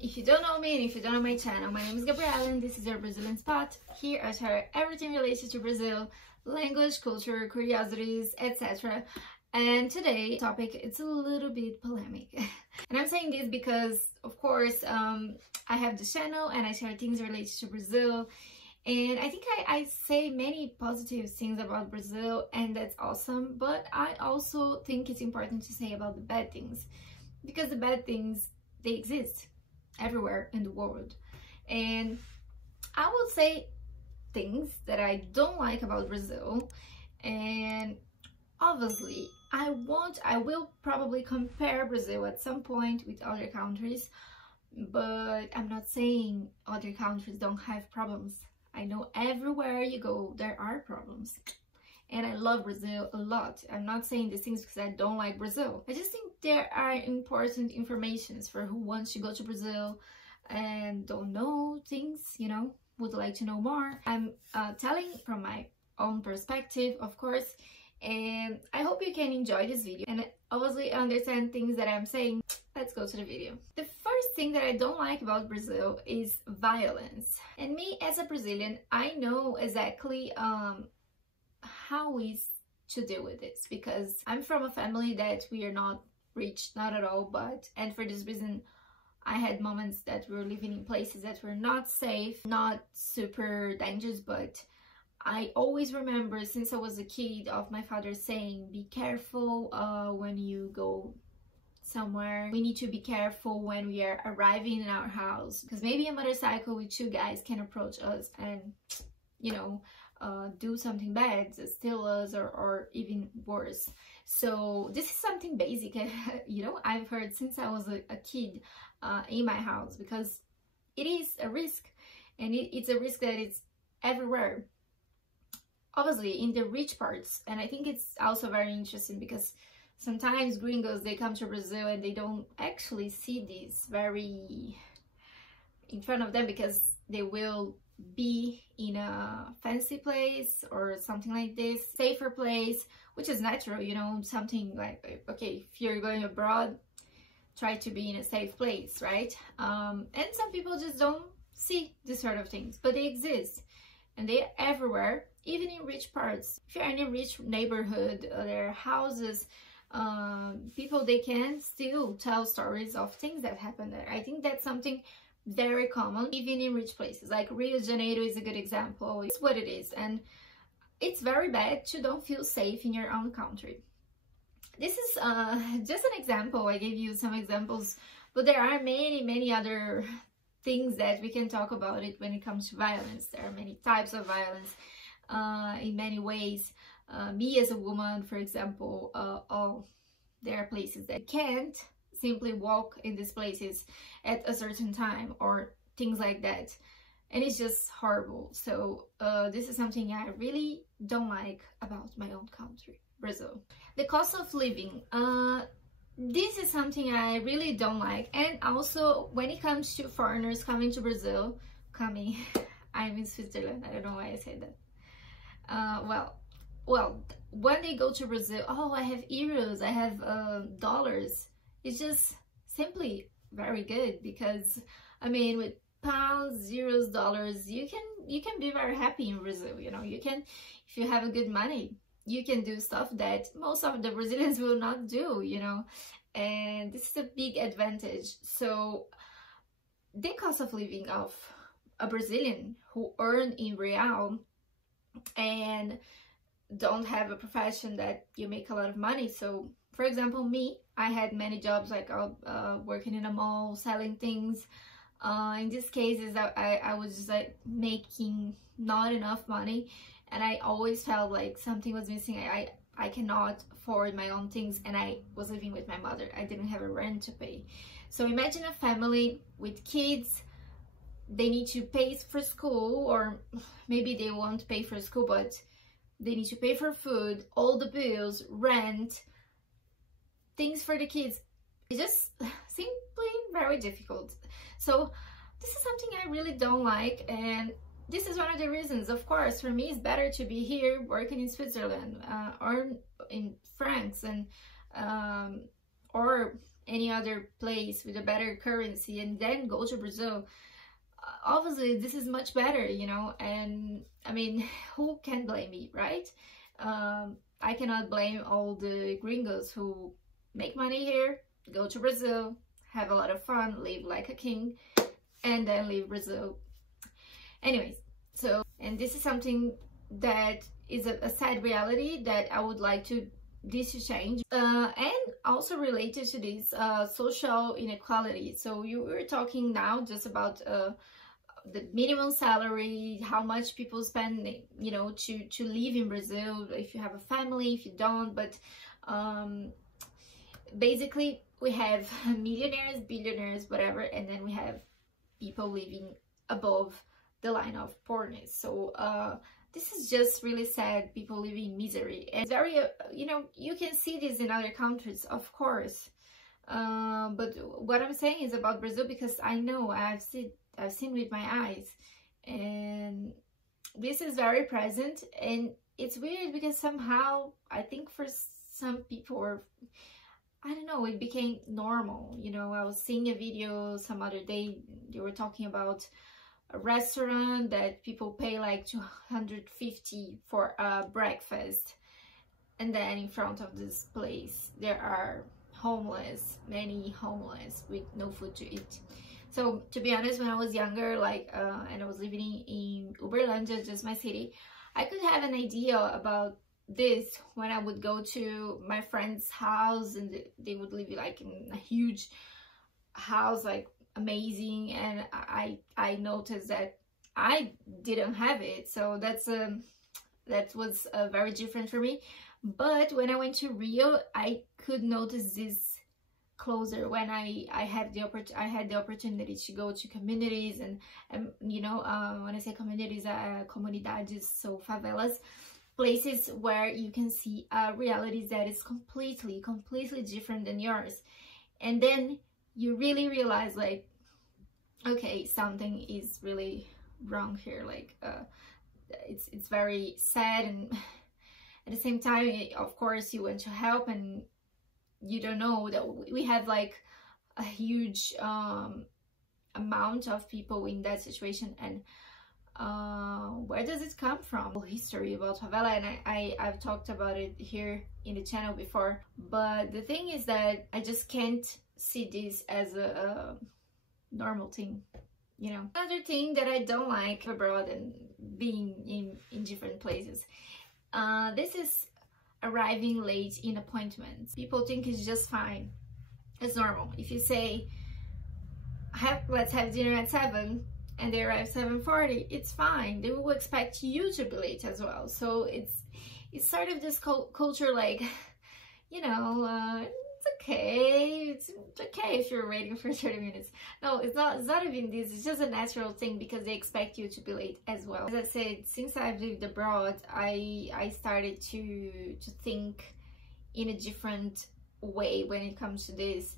If you don't know me and if you don't know my channel, my name is Gabriela and this is your Brazilian Spot. Here I share everything related to Brazil, language, culture, curiosities, etc. And today's topic, it's a little bit polemic. And I'm saying this because, of course, I have this channel and I share things related to Brazil. And I think I say many positive things about Brazil, and that's awesome. But I also think it's important to say about the bad things, because the bad things, they exist everywhere in the world. And I will say things that I don't like about Brazil, and obviously I will probably compare Brazil at some point with other countries, but I'm not saying other countries don't have problems. I know everywhere you go there are problems, and I love Brazil a lot. I'm not saying these things because I don't like Brazil. I just think there are important informations for who wants to go to Brazil and don't know things, you know, would like to know more. I'm telling from my own perspective, of course, and I hope you can enjoy this video and obviously understand things that I'm saying. Let's go to the video. The first thing that I don't like about Brazil is violence. And me as a Brazilian, I know exactly how is to deal with this, because I'm from a family that we are not rich, not at all, and for this reason I had moments that we were living in places that were not safe, not super dangerous, but I always remember since I was a kid of my father saying, be careful when you go somewhere. We need to be careful when we are arriving in our house, because maybe a motorcycle with two guys can approach us and, you know, do something bad, steal us, or even worse. So this is something basic, you know, I've heard since I was a kid in my house, because it is a risk, and it's a risk that it's everywhere. Obviously in the rich parts, and I think it's also very interesting because sometimes gringos, they come to Brazil and they don't actually see this very in front of them, because they will be in a fancy place or something like this, safer place, which is natural, you know, something like, okay, if you're going abroad, try to be in a safe place, right? And some people just don't see this sort of things, but they exist and they're everywhere, even in rich parts. If you're in a rich neighborhood, there are houses, people, they can still tell stories of things that happen there. I think that's something very common, even in rich places. Like Rio de Janeiro is a good example. It's what it is, and it's very bad to don't feel safe in your own country. This is just an example. I gave you some examples, but there are many other things that we can talk about it when it comes to violence. There are many types of violence in many ways. Me as a woman, for example, there are places that can't simply walk in these places at a certain time or things like that, and it's just horrible. So this is something I really don't like about my own country, Brazil. The cost of living, this is something I really don't like. And also when it comes to foreigners coming to Brazil, I'm in Switzerland, I don't know why I said that. Well, when they go to Brazil, oh, I have euros, I have dollars. It's just simply very good, because I mean, with pounds, euros, dollars, you can be very happy in Brazil. You know, you can, if you have a good money, you can do stuff that most of the Brazilians will not do, you know, and this is a big advantage. So the cost of living of a Brazilian who earn in real and don't have a profession that you make a lot of money. So for example, me, I had many jobs, like working in a mall, selling things. In these cases, I was just like making not enough money, and I always felt like something was missing. I cannot afford my own things, and I was living with my mother. I didn't have a rent to pay. So imagine a family with kids. They need to pay for school, or maybe they won't pay for school, but they need to pay for food, all the bills, rent, things for the kids. It's just simply very difficult. So this is something I really don't like, and this is one of the reasons. Of course, for me it's better to be here working in Switzerland or in francs, and or any other place with a better currency and then go to Brazil, obviously this is much better, you know. And I mean, who can blame me, right? I cannot blame all the gringos who make money here, go to Brazil, have a lot of fun, live like a king, and then leave Brazil. Anyways, so, and this is something that is a sad reality that I would like this to change, and also related to this social inequality. So you were talking now just about the minimum salary, how much people spend, you know, to live in Brazil, if you have a family, if you don't. But basically we have millionaires, billionaires, whatever, and then we have people living above the line of poorness. So this is just really sad, people living in misery. And very, you know, you can see this in other countries, of course. But what I'm saying is about Brazil, because I know, I've seen with my eyes, and this is very present. And it's weird because somehow I think for some people, or I don't know, it became normal. You know, I was seeing a video some other day, they were talking about a restaurant that people pay like 250 for a breakfast, and then in front of this place there are homeless, many homeless with no food to eat. So to be honest, when I was younger, like and I was living in Uberlândia, just my city, I could have an idea about this when I would go to my friend's house and they would live like in a huge house, like amazing, and I noticed that I didn't have it. So that was very different for me. But when I went to Rio, I could notice this closer when I had the opportunity to go to communities, and you know, when I say communities, comunidades, so favelas, places where you can see realities that is completely different than yours. And then you really realize, like, okay, something is really wrong here. Like it's very sad, and at the same time, of course, you want to help, and you don't know that we have like a huge amount of people in that situation. And where does it come from? History about favela, and I've talked about it here in the channel before. But the thing is that I just can't see this as a normal thing, you know. Another thing that I don't like abroad and being in different places, this is arriving late in appointments. People think it's just fine, it's normal. If you say let's have dinner at 7 and they arrive 7:40, it's fine. They will expect you to be late as well. So it's sort of this culture, like, you know, it's okay if you're waiting for 30 minutes. No, it's not even this. It's just a natural thing because they expect you to be late as well. As I said, since I've lived abroad, I started to think in a different way when it comes to this.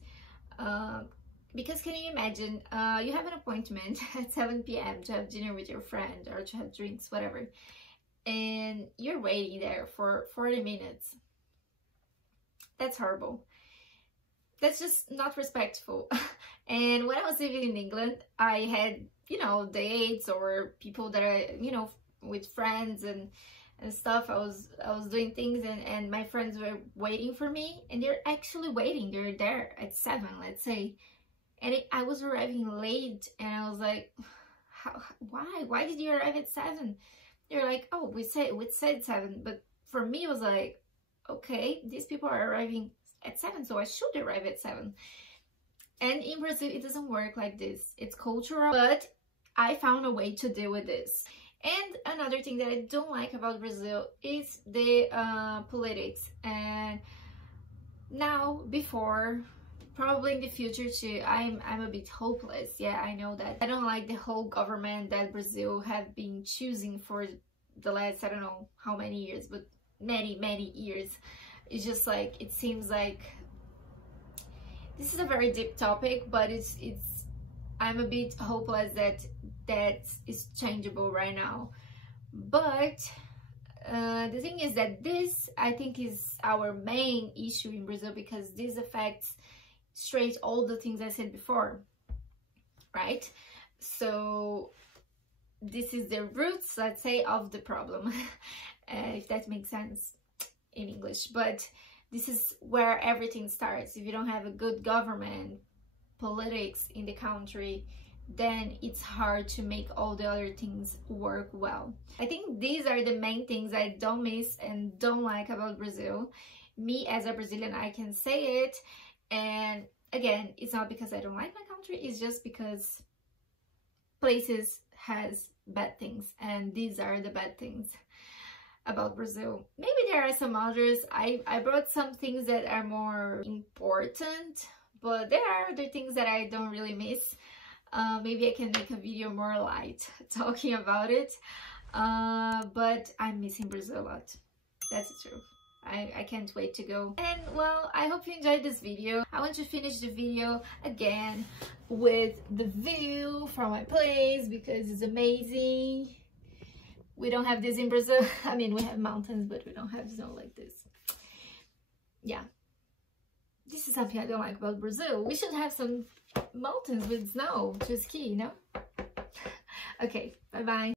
Because can you imagine, you have an appointment at 7 p.m. to have dinner with your friend or to have drinks, whatever, and you're waiting there for 40 minutes. That's horrible. That's just not respectful. And when I was living in England, I had, you know, dates or people that I, you know, with friends and stuff. I was doing things, and my friends were waiting for me, and they're actually waiting. They're there at 7, let's say. And I was arriving late, and I was like, why did you arrive at 7? They're like, oh, we said 7. But for me, it was like, okay, these people are arriving at 7, so I should arrive at 7. And in Brazil, it doesn't work like this. It's cultural, but I found a way to deal with this. And another thing that I don't like about Brazil is the politics. And now, before, probably in the future too, I'm a bit hopeless. Yeah, I know that. I don't like the whole government that Brazil have been choosing for the last, I don't know how many years, but many years. It's just like, it seems like this is a very deep topic, but I'm a bit hopeless that is changeable right now. But the thing is that this, I think, is our main issue in Brazil, because this affects straight all the things I said before, right? So this is the roots, let's say, of the problem, if that makes sense in English. But this is where everything starts. If you don't have a good government, politics in the country, then it's hard to make all the other things work well. I think these are the main things I don't miss and don't like about Brazil. Me as a Brazilian, I can say it. And again, it's not because I don't like my country, it's just because places has bad things, and these are the bad things about Brazil. Maybe there are some others. I brought some things that are more important, but there are other things that I don't really miss. Maybe I can make a video more light talking about it, but I'm missing Brazil a lot. That's the truth. I can't wait to go. And well, I hope you enjoyed this video. I want to finish the video again with the view from my place because it's amazing. We don't have this in Brazil. I mean, we have mountains, but we don't have snow like this. Yeah, this is something I don't like about Brazil. We should have some mountains with snow to ski, you know? Okay, bye-bye.